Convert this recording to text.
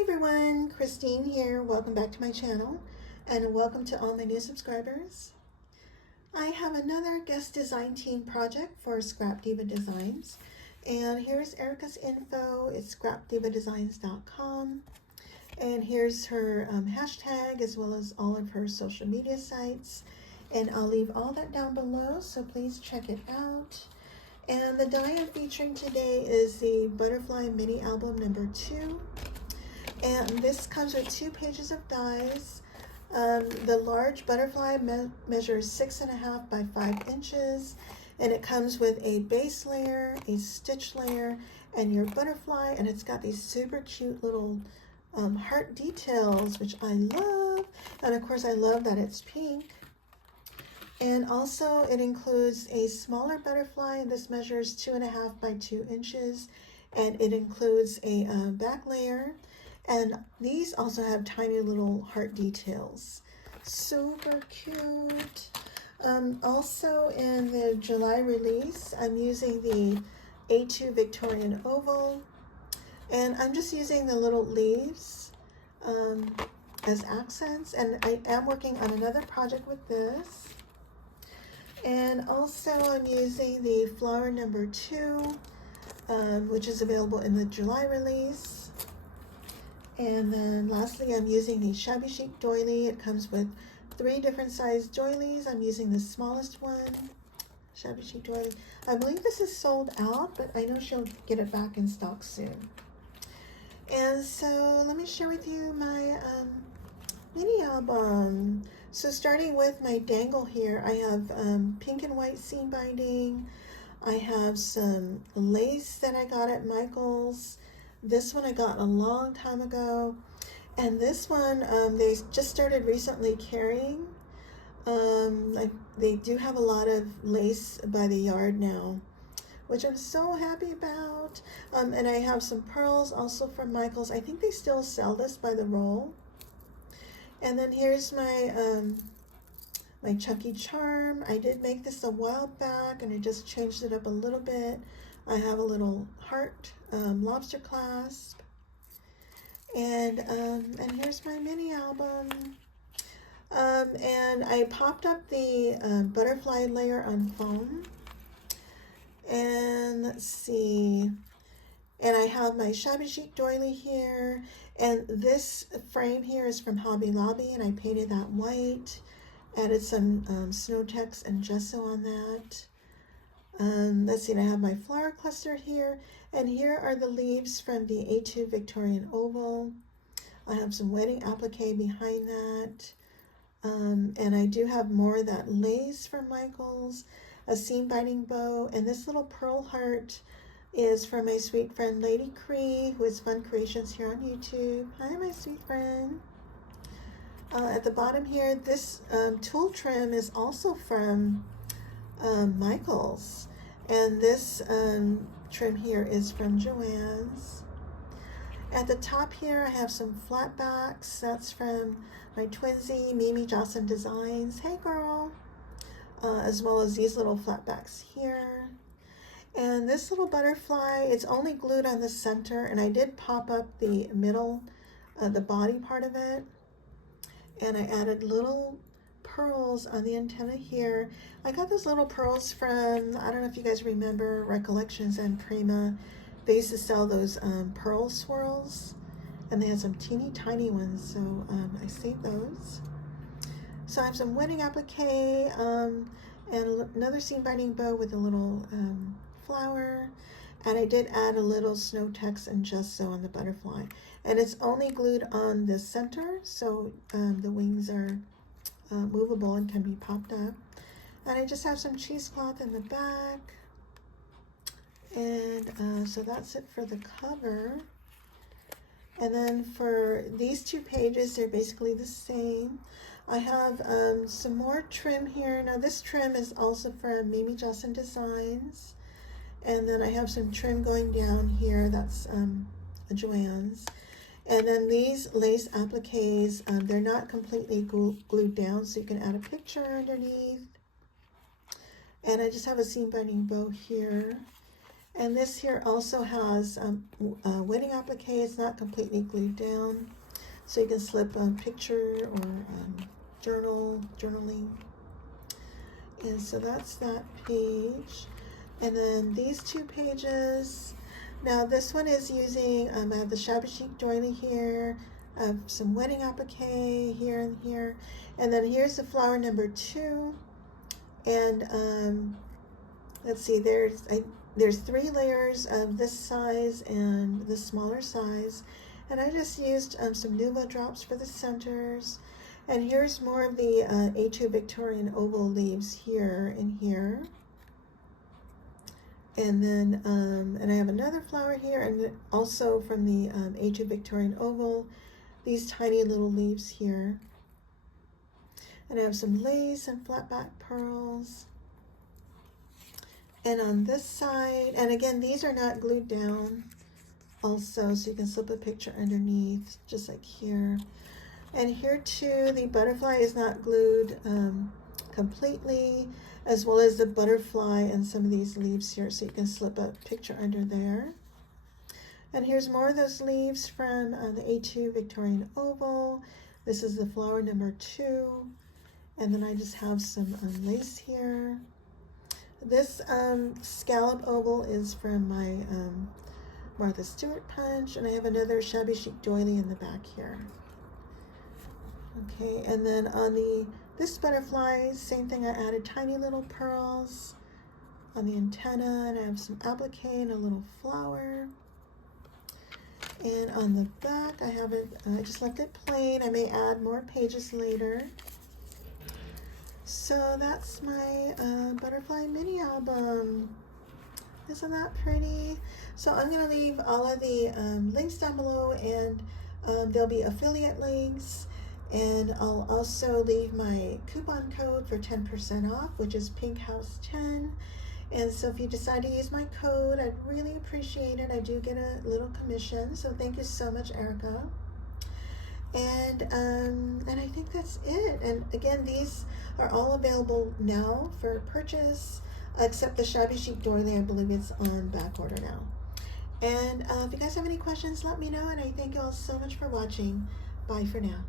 Hi everyone, Christine here. Welcome back to my channel and welcome to all my new subscribers. I have another guest design team project for Scrap Diva Designs, and here's Erica's info. It's scrapdivadesigns.com, and here's her hashtag as well as all of her social media sites, and I'll leave all that down below, so please check it out. And the die I'm featuring today is the Butterfly Mini Album number 2. And this comes with 2 pages of dies. The large butterfly measures 6.5 by 5 inches, and it comes with a base layer, a stitch layer, and your butterfly, and it's got these super cute little heart details, which I love. And of course I love that it's pink. And also it includes a smaller butterfly. This measures 2.5 by 2 inches, and it includes a back layer. And these also have tiny little heart details. Super cute. Also in the July release, I'm using the A2 Victorian Oval. And I'm just using the little leaves as accents. And I am working on another project with this. And also I'm using the flower number 2, which is available in the July release. And then lastly, I'm using the Shabby Chic doily. It comes with 3 different size doilies. I'm using the smallest one, Shabby Chic doily. I believe this is sold out, but I know she'll get it back in stock soon. And so let me share with you my mini album. So starting with my dangle here, I have pink and white seam binding. I have some lace that I got at Michael's. This one I got a long time ago, and this one they just started recently carrying. They do have a lot of lace by the yard now, which I'm so happy about. And I have some pearls also from Michael's. I think they still sell this by the roll. And then here's my my chunky charm. I did make this a while back, and I just changed it up a little bit. I have a little heart lobster clasp, and here's my mini album. And I popped up the butterfly layer on foam, and let's see, and I have my Shabby Chic doily here, and this frame here is from Hobby Lobby, and I painted that white, added some snow text and gesso on that. Let's see, and I have my flower cluster here, and here are the leaves from the A2 Victorian Oval. I have some wedding applique behind that, and I do have more of that lace from Michael's, a seam binding bow, and this little pearl heart is from my sweet friend Lady Cree, who is Fun Creations here on YouTube. Hi, my sweet friend. At the bottom here, this tulle trim is also from Michael's. And this trim here is from Joann's. At the top here, I have some flat backs. That's from my twinsy, Mimi Jocelyn Designs. Hey, girl. As well as these little flat backs here. And this little butterfly, it's only glued on the center, and I did pop up the middle, the body part of it. And I added little pearls on the antenna here. I got those little pearls from, I don't know if you guys remember, Recollections and Prima. They used to sell those pearl swirls, and they had some teeny tiny ones, so I saved those. So I have some wedding applique, and another seam binding bow with a little flower, and I did add a little snow text and gesso on the butterfly, and it's only glued on the center, so the wings are movable and can be popped up. And I just have some cheesecloth in the back, and so that's it for the cover. And then for these 2 pages, they're basically the same. I have some more trim here. Now this trim is also from Mimi Jocelyn Designs, and then I have some trim going down here. That's Joann's. And then these lace appliques, they're not completely glued down, so you can add a picture underneath. And I just have a seam binding bow here. And this here also has a wedding applique. It's not completely glued down, so you can slip a picture or journaling. And so that's that page. And then these two pages. Now this one is using, I have the Shabby Chic Doily here, I have some wedding applique here and here. And then here's the flower number 2. And let's see, there's 3 layers of this size and the smaller size. And I just used some Diva drops for the centers. And here's more of the A2 Victorian Oval leaves here and here. And then, and I have another flower here, and also from the A2 Victorian Oval, these tiny little leaves here. And I have some lace and flat back pearls. And on this side, and again, these are not glued down also, so you can slip a picture underneath, just like here. And here too, the butterfly is not glued completely, as well as the butterfly and some of these leaves here, so you can slip a picture under there. And here's more of those leaves from the A2 Victorian Oval. This is the flower number 2. And then I just have some lace here. This scallop oval is from my Martha Stewart punch, and I have another Shabby Chic Doily in the back here. Okay, and then on this butterfly, same thing, I added tiny little pearls on the antenna, and I have some applique and a little flower. And on the back, I have it, I just left it plain. I may add more pages later. So that's my butterfly mini album. Isn't that pretty? So I'm going to leave all of the links down below, and there'll be affiliate links. And I'll also leave my coupon code for 10% off, which is PinkHouse10. And so if you decide to use my code, I'd really appreciate it. I do get a little commission, so thank you so much, Erica. And I think that's it. And again, these are all available now for purchase, except the Shabby Chic Doily. I believe it's on back order now. And if you guys have any questions, let me know. And I thank you all so much for watching. Bye for now.